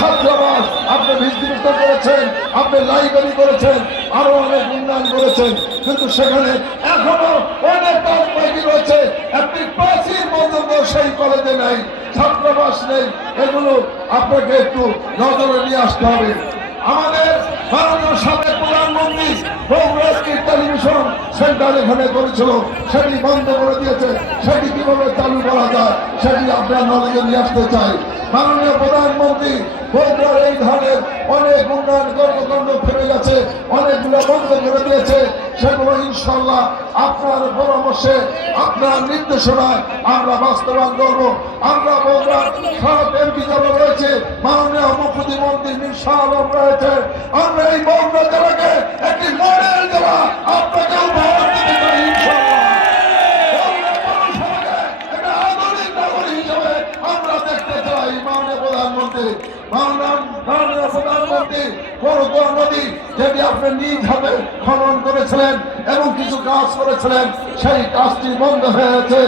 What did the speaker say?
ছাত্রাবাস আপনি ভিত্তিভূত করেছেন, আপনি লাইব্রেরি করেছেন, আরো অনেক উন্নয়ন করেছেন, কিন্তু সেখানে এখনো অনেক কাজ বাকি রয়েছে। একটি প্রাচীর পর্যন্ত সেই কলেজে নেই, ছাত্রাবাস নেই। এগুলো আপনাকে একটু নজরে নিয়ে আসতে হবে। আমাদের মাননীয় সাবেক প্রধানমন্ত্রী বহুরাষ্ট্রীয় টেলিভিশন সেন্টার এখানে করেছিল, সেটি বন্ধ করে দিয়েছে। সেটি কিভাবে চালু করা যায় সেটি আপনার নজরে নিয়ে আসতে চাই। মাননীয় প্রধানমন্ত্রী বগুড়ার এই ধরনের অনেক উন্নয়ন কর্মকাণ্ড ফেলে গেছে, অনেকগুলো বন্ধ করে দিয়েছে। সেগুলো ইনশাল্লাহ আপনার পরামর্শে, আপনার নির্দেশনায় আমরা বাস্তবায়ন করবো। আমরা বগুড়ার সব এমপি যারা রয়েছে, মাননীয় মুখ্যমন্ত্রী মির্জা আলম রয়েছে, আমরা এই বগুড়া জেলাকে একটি মডেল জেলা আপনাকে উপহার দিতে চাই ইনশাল্লাহ। আমরা দেখতে চাই মাননীয় প্রধানমন্ত্রী বড়ুয়া নদী যেটি আপনি নিজ হাতে খনন করেছিলেন এবং কিছু কাজ করেছিলেন, সেই কাজটি বন্ধ হয়েছে।